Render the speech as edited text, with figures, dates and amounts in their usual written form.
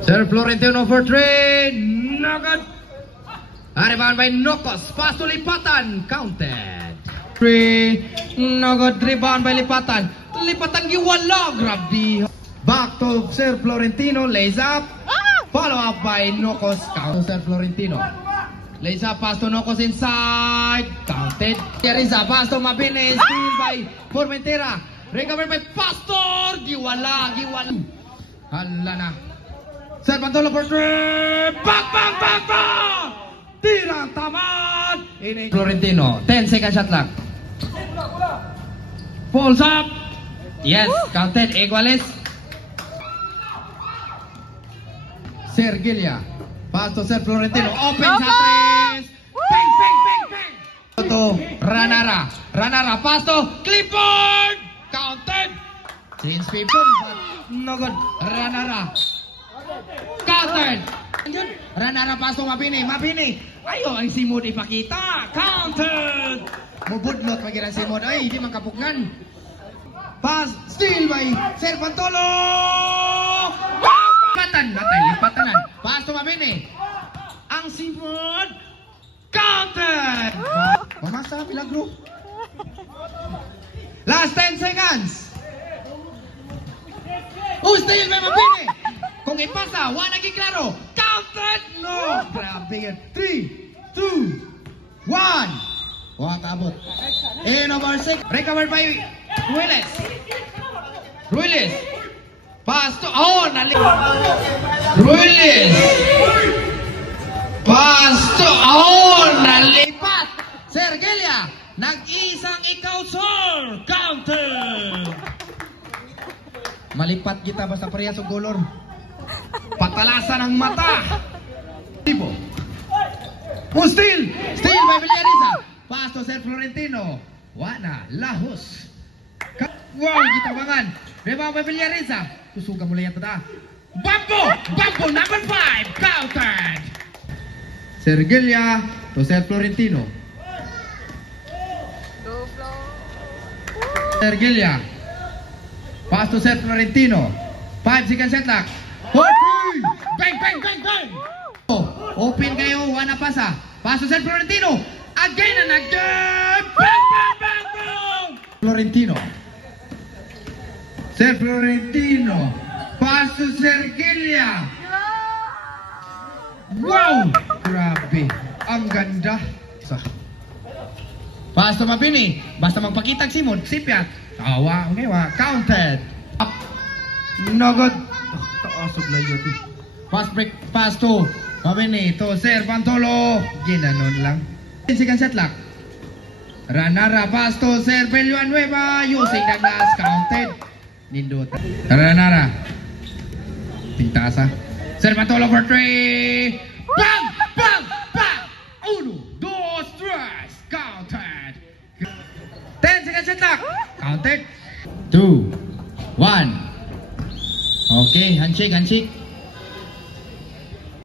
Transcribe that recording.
Sir Florentino for 3. Nugget. Arriban by Nokos. Pass to Lipatan. Counted. 3. Nugget. Rebound by Lipatan. Lipatan giwala. Grabe. Back to Sir Florentino. Lays up. Follow up by Nokos. Count Sir Florentino. Lays up. Pass to Nokos inside. Counted. Here is a pass to Mabini. Steal by Formentera. Recovered by Pastor. Giwala. Hala na. Sir Pantolo for 3. Bang! Tirang tamad. Florentino. 10 second shot lang. Pulls up. Yes. Counted. Iguales. Sir Gilia. Pass to Sir Florentino. Open sa 3. Bang! To Ranara. Pass to Clifford. Counted. Change people. No good. Ranara. Counted. Ranara pass to Mabini. Ayo ang simod ipakita. Counted. Mubudlot magiran simod. Ay, hindi man kapugnan. Pass. Steal by Sir Pantolo. Lipatanan. Pass to Mabini. Ang simod. Counted. Mamasa milagro. Last 10 seconds. Steal by Mabini. Kung ipasa, wala naging klaro. Counted! No! Grabe yan. 3, 2, 1. Wala kabot. In over 6. Recovered by Ruiles. Pass to... Oh! Ruiles. Pass to... Oh! Nalipat. Sergelia. Nag-isang ikaw, sir. Counted. Malipat kita basta parehas o golor. Patalasan ang mata. Tipo. Steal by Villariza. Pass to Sir Florentino. Wana, lahos. Wow, gitabangan. Rebound by Villariza. Kusuga mo lang tada. Bambo, number 5. Counted. Sergelia to Sir Florentino. Sergelia. Pass to Sir Florentino. 5 second set lock. Bang! Open kayo, wana pasa. Pass to Sir Florentino. Again and again. Bang! Florentino. Sir Florentino. Pass to Sergelia. Wow! Grabe. Ang ganda. Pass to Mabini. Basta magpakitag simod, sipyat. Tawa, okay, counted. Up. No good. Taasog lang yun. Pass to Mabini to Sir Pantolo. Ginanon lang. 10 second set lock. Ranara pass to Sir Villanueva using the glass. Counted. Nindot. Ranara. Tintasa. Sir Pantolo for 3. Bang! 1, 2, 3. Counted. 10 second set lock. Counted. 2, 1. Okay, handshake.